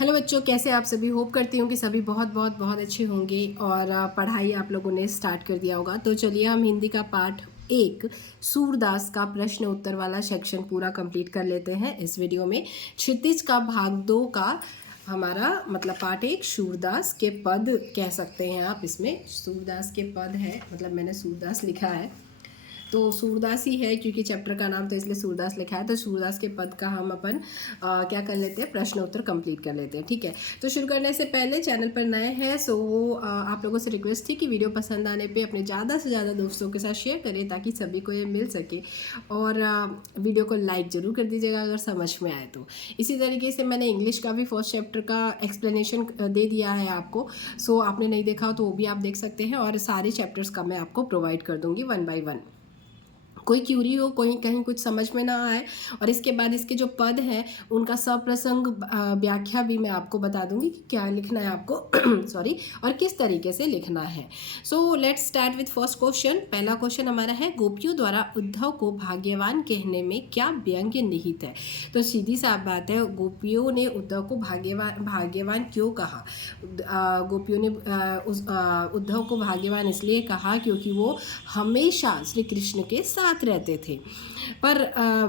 Hello बच्चों, कैसे आप सभी। होप करती हूँ कि सभी बहुत बहुत बहुत अच्छे होंगे और पढ़ाई आप लोगों ने स्टार्ट कर दिया होगा। तो चलिए हम हिंदी का पाठ 1 सूरदास का प्रश्न उत्तर वाला सेक्शन पूरा कंप्लीट कर लेते हैं इस वीडियो में। क्षितिज का भाग 2 का हमारा मतलब पार्ट 1 सूरदास के पद कह सकते हैं आप। इसमें सूरदास के पद है, मतलब मैंने सूरदास लिखा है तो सूरदास ही है क्योंकि चैप्टर का नाम तो इसलिए सूरदास लिखा है। तो सूरदास के पद का हम अपन क्या कर लेते हैं, प्रश्न उत्तर कंप्लीट कर लेते हैं। ठीक है, तो शुरू करने से पहले चैनल पर नए हैं सो आप लोगों से रिक्वेस्ट थी कि वीडियो पसंद आने पे अपने ज़्यादा से ज़्यादा दोस्तों के साथ शेयर करें ताकि सभी को ये मिल सके। और वीडियो को लाइक ज़रूर कर दीजिएगा अगर समझ में आए तो। इसी तरीके से मैंने इंग्लिश का भी फर्स्ट चैप्टर का एक्सप्लेनेशन दे दिया है आपको। सो आपने नहीं देखा हो तो वो भी आप देख सकते हैं और सारे चैप्टर्स का मैं आपको प्रोवाइड कर दूँगी 1 बाय 1। कोई क्यूरी हो, कोई कहीं कुछ समझ में ना आए, और इसके बाद इसके जो पद हैं उनका सप्रसंग व्याख्या भी मैं आपको बता दूंगी कि क्या लिखना है आपको सॉरी, और किस तरीके से लिखना है। So let's start with first question. पहला क्वेश्चन हमारा है, गोपियों द्वारा उद्धव को भाग्यवान कहने में क्या व्यंग्य निहित है। तो सीधी साफ बात है, गोपियों ने उद्धव को भाग्यवान क्यों कहा। गोपियों ने उद्धव को भाग्यवान इसलिए कहा क्योंकि वो हमेशा श्री कृष्ण के साथ रहते थे। पर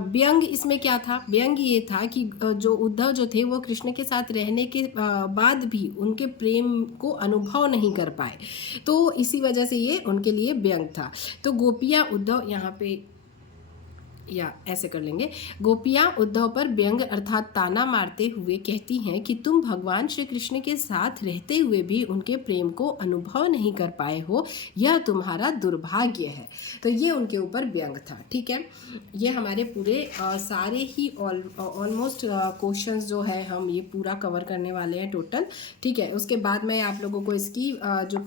व्यंग इसमें क्या था, व्यंग ये था कि जो उद्धव जो थे वो कृष्ण के साथ रहने के बाद भी उनके प्रेम को अनुभव नहीं कर पाए, तो इसी वजह से ये उनके लिए व्यंग था। तो गोपियाँ उद्धव, यहाँ पे या ऐसे कर लेंगे, गोपियाँ उद्धव पर व्यंग अर्थात ताना मारते हुए कहती हैं कि तुम भगवान श्री कृष्ण के साथ रहते हुए भी उनके प्रेम को अनुभव नहीं कर पाए हो, यह तुम्हारा दुर्भाग्य है। तो ये उनके ऊपर व्यंग था। ठीक है, ये हमारे पूरे सारे ही ऑलमोस्ट क्वेश्चंस जो है हम ये पूरा कवर करने वाले हैं टोटल। ठीक है, उसके बाद मैं आप लोगों को इसकी जो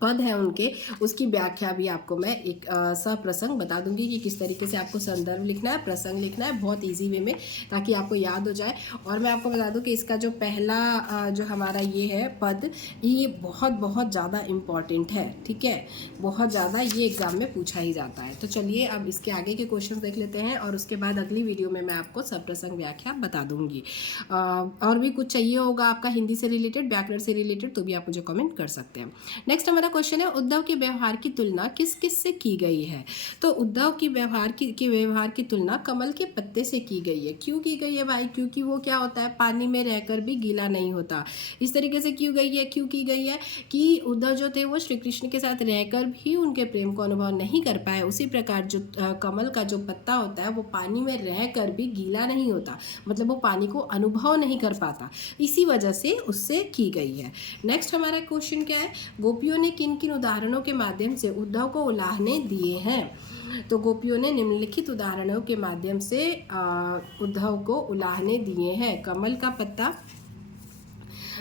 पद है उनके, उसकी व्याख्या भी आपको मैं एक सप्रसंग बता दूंगी कि किस तरीके से आपको संदर्भ लिखना है, प्रसंग लिखना है बहुत इजी वे में ताकि आपको याद हो जाए। और मैं आपको बता दूं कि इसका जो पहला जो हमारा ये है पद, ये बहुत बहुत ज़्यादा इम्पॉर्टेंट है। ठीक है, बहुत ज़्यादा ये एग्ज़ाम में पूछा ही जाता है। तो चलिए अब इसके आगे के क्वेश्चन देख लेते हैं और उसके बाद अगली वीडियो में मैं आपको सप्रसंग व्याख्या बता दूंगी। और भी कुछ चाहिए होगा आपका हिंदी से रिलेटेड, व्याकरण से रिलेटेड, तो भी आप मुझे कमेंट कर सकते हैं। नेक्स्ट हमारा क्वेश्चन है, उद्धव के व्यवहार की तुलना किस किस से की गई है। तो उद्धव की व्यवहार की तुलना कमल के पत्ते से की गई है। क्यों की गई है भाई, क्योंकि वो क्या होता है, पानी में रहकर भी गीला नहीं होता। इस तरीके से क्यों की गई है कि उद्धव जो थे वो श्री कृष्ण के साथ रहकर भी उनके प्रेम को अनुभव नहीं कर पाए। उसी प्रकार जो कमल का जो पत्ता होता है वो पानी में रहकर भी गीला नहीं होता, मतलब वो पानी को अनुभव नहीं कर पाता, इसी वजह से उससे की गई है। नेक्स्ट हमारा क्वेश्चन क्या है, गोपियों ने किन किन उदाहरणों के माध्यम से उद्धव को उलाहने दिए हैं। तो गोपियों ने निम्नलिखित उदाहरणों के माध्यम से उद्धव को उलाहने दिए हैं। कमल का पत्ता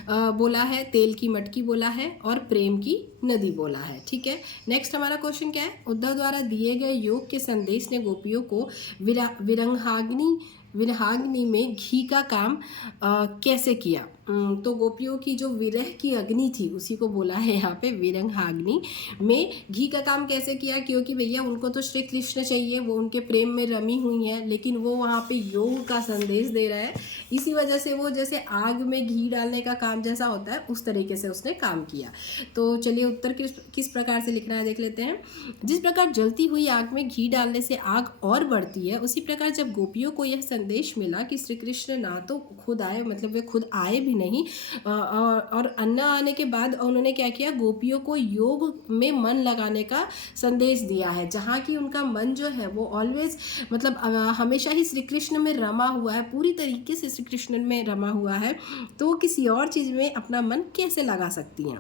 बोला है, तेल की मटकी बोला है और प्रेम की नदी बोला है। ठीक है, नेक्स्ट हमारा क्वेश्चन क्या है, उद्धव द्वारा दिए गए योग के संदेश ने गोपियों को विरहाग्नि में घी का काम कैसे किया। तो गोपियों की जो विरह की अग्नि थी उसी को बोला है यहाँ पे विरहाग्नि में घी का काम कैसे किया, क्योंकि भैया उनको तो श्री कृष्ण चाहिए, वो उनके प्रेम में रमी हुई हैं, लेकिन वो वहाँ पे योग का संदेश दे रहा है, इसी वजह से वो जैसे आग में घी डालने का काम जैसा होता है उस तरीके से उसने काम किया। तो चलिए उत्तर किस प्रकार से लिखना है देख लेते हैं। जिस प्रकार जलती हुई आग में घी डालने से आग और बढ़ती है, उसी प्रकार जब गोपियों को यह संदेश मिला कि श्री कृष्ण ना तो खुद आए, मतलब वे खुद आए भी नहीं, और अन्न आने के बाद उन्होंने क्या किया, गोपियों को योग में मन लगाने का संदेश दिया है, जहाँ की उनका मन जो है वो ऑलवेज मतलब हमेशा ही श्री कृष्ण में रमा हुआ है, पूरी तरीके से श्री कृष्ण में रमा हुआ है, तो वो किसी और चीज़ में अपना मन कैसे लगा सकती हैं,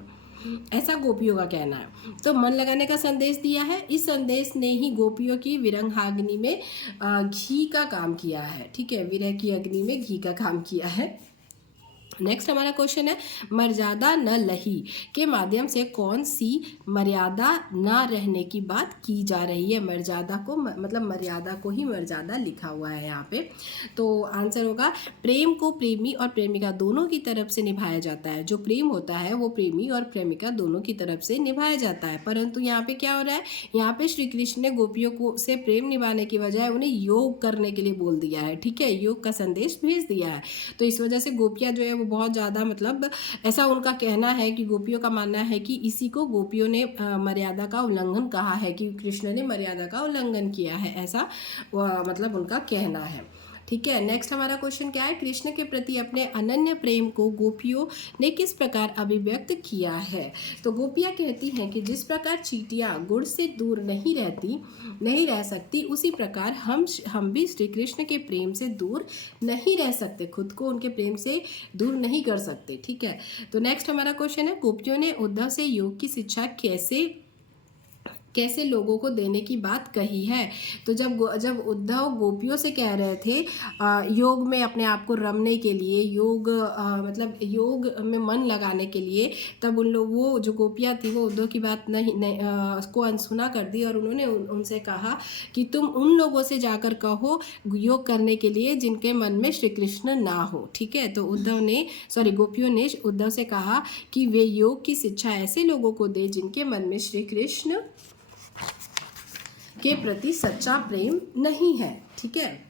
ऐसा गोपियों का कहना है। तो मन लगाने का संदेश दिया है, इस संदेश ने ही गोपियों की विरहाग्नि में घी का काम किया है। ठीक है, विरह की अग्नि में घी का काम किया है। नेक्स्ट हमारा क्वेश्चन है मर्यादा न लही के माध्यम से कौन सी मर्यादा न रहने की बात की जा रही है। मर्यादा को मतलब मर्यादा को ही मर्यादा लिखा हुआ है यहाँ पे। तो आंसर होगा प्रेम को प्रेमी और प्रेमिका दोनों की तरफ से निभाया जाता है। जो प्रेम होता है वो प्रेमी और प्रेमिका दोनों की तरफ से निभाया जाता है। परंतु यहाँ पे क्या हो रहा है, यहाँ पे श्री कृष्ण ने गोपियों को से प्रेम निभाने की बजाय उन्हें योग करने के लिए बोल दिया है। ठीक है, योग का संदेश भेज दिया है। तो इस वजह से गोपियाँ जो है वो बहुत ज़्यादा मतलब ऐसा उनका कहना है कि गोपियों का मानना है कि इसी को गोपियों ने मर्यादा का उल्लंघन कहा है, कि कृष्ण ने मर्यादा का उल्लंघन किया है, ऐसा मतलब उनका कहना है। ठीक है, नेक्स्ट हमारा क्वेश्चन क्या है, कृष्ण के प्रति अपने अनन्य प्रेम को गोपियों ने किस प्रकार अभिव्यक्त किया है। तो गोपियाँ कहती हैं कि जिस प्रकार चींटियाँ गुड़ से दूर नहीं रह सकती, उसी प्रकार हम भी श्री कृष्ण के प्रेम से दूर नहीं रह सकते, खुद को उनके प्रेम से दूर नहीं कर सकते। ठीक है, तो नेक्स्ट हमारा क्वेश्चन है गोपियों ने उद्धव से योग की शिक्षा कैसे लोगों को देने की बात कही है। तो जब उद्धव गोपियों से कह रहे थे योग में अपने आप को रमने के लिए, मतलब योग में मन लगाने के लिए, तब वो जो गोपियाँ थी वो उद्धव की बात को अनसुना कर दी और उन्होंने उनसे कहा कि तुम उन लोगों से जाकर कहो योग करने के लिए जिनके मन में श्री कृष्ण ना हो। ठीक है, तो गोपियों ने उद्धव से कहा कि वे योग की शिक्षा ऐसे लोगों को दे जिनके मन में श्री कृष्ण के प्रति सच्चा प्रेम नहीं है। ठीक है,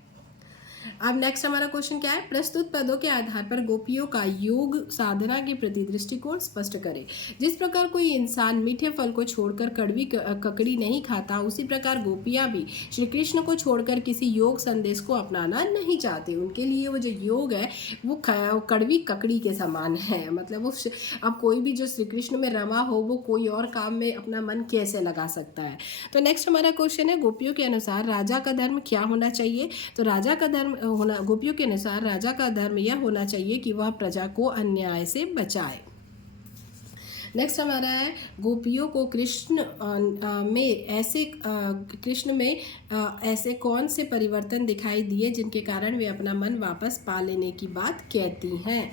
अब नेक्स्ट हमारा क्वेश्चन क्या है, प्रस्तुत पदों के आधार पर गोपियों का योग साधना के प्रति दृष्टिकोण स्पष्ट करें। जिस प्रकार कोई इंसान मीठे फल को छोड़कर कड़वी ककड़ी नहीं खाता, उसी प्रकार गोपियां भी श्री कृष्ण को छोड़कर किसी योग संदेश को अपनाना नहीं चाहती। उनके लिए वो जो योग है वो कड़वी ककड़ी के समान है। मतलब वो अब कोई भी जो श्री कृष्ण में रमा हो वो कोई और काम में अपना मन कैसे लगा सकता है। तो नेक्स्ट हमारा क्वेश्चन है गोपियों के अनुसार राजा का धर्म क्या होना चाहिए। तो राजा का धर्म गोपियों के अनुसार राजा का धर्म यह होना चाहिए कि वह प्रजा को अन्याय से बचाए। नेक्स्ट हमारा है गोपियों को कृष्ण में ऐसे कौन से परिवर्तन दिखाई दिए जिनके कारण वे अपना मन वापस पा लेने की बात कहती हैं।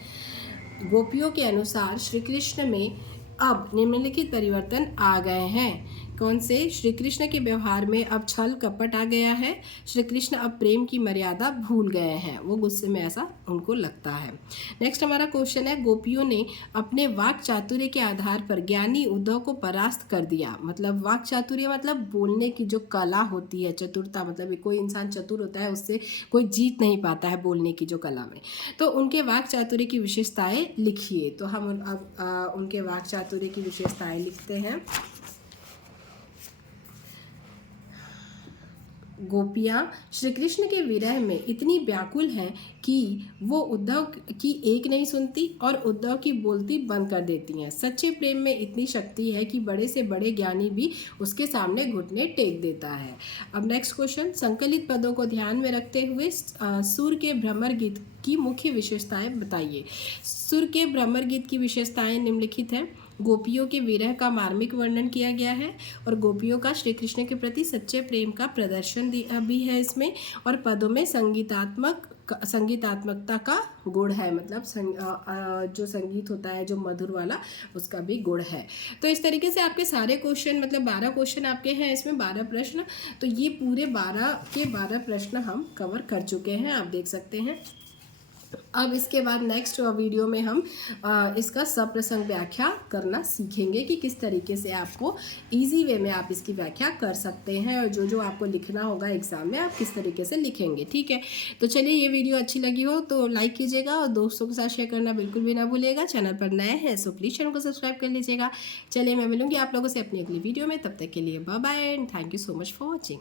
गोपियों के अनुसार श्री कृष्ण में अब निम्नलिखित परिवर्तन आ गए हैं। कौन से, श्री कृष्ण के व्यवहार में अब छल कपट आ गया है। श्री कृष्ण अब प्रेम की मर्यादा भूल गए हैं, वो गुस्से में ऐसा उनको लगता है। नेक्स्ट हमारा क्वेश्चन है गोपियों ने अपने वाक चातुर्य के आधार पर ज्ञानी उद्धव को परास्त कर दिया। मतलब वाक चातुर्य मतलब बोलने की जो कला होती है, चतुरता, मतलब कोई इंसान चतुर होता है उससे कोई जीत नहीं पाता है बोलने की जो कला में। तो उनके वाक चातुर्य की विशेषताएं लिखिए। तो हम अब उनके वाक चातुर्य की विशेषताएं लिखते हैं। गोपियाँ श्री कृष्ण के विरह में इतनी व्याकुल हैं कि वो उद्धव की एक नहीं सुनती और उद्धव की बोलती बंद कर देती हैं। सच्चे प्रेम में इतनी शक्ति है कि बड़े से बड़े ज्ञानी भी उसके सामने घुटने टेक देता है। अब नेक्स्ट क्वेश्चन, संकलित पदों को ध्यान में रखते हुए सुर के भ्रमर गीत की मुख्य विशेषताएं बताइए। सुर के भ्रमर गीत की विशेषताएं निम्नलिखित हैं। गोपियों के विरह का मार्मिक वर्णन किया गया है और गोपियों का श्री कृष्ण के प्रति सच्चे प्रेम का प्रदर्शन भी है इसमें, और पदों में संगीतात्मकता का गुण है। मतलब जो संगीत होता है जो मधुर वाला, उसका भी गुण है। तो इस तरीके से आपके सारे क्वेश्चन, मतलब 12 क्वेश्चन आपके हैं इसमें, 12 प्रश्न। तो ये पूरे 12 के 12 प्रश्न हम कवर कर चुके हैं, आप देख सकते हैं। अब इसके बाद नेक्स्ट वीडियो में हम इसका सप्रसंग व्याख्या करना सीखेंगे कि किस तरीके से आपको इजी वे में आप इसकी व्याख्या कर सकते हैं, और जो आपको लिखना होगा एग्जाम में आप किस तरीके से लिखेंगे। ठीक है, तो चलिए, ये वीडियो अच्छी लगी हो तो लाइक कीजिएगा और दोस्तों के साथ शेयर करना बिल्कुल भी ना भूलिएगा। चैनल पर नए हैं सो प्लीज़ चैनल को सब्सक्राइब कर लीजिएगा। चलिए, मैं मिलूंगी आप लोगों से अपनी अगली वीडियो में, तब तक के लिए bye bye and thank you so much for watching.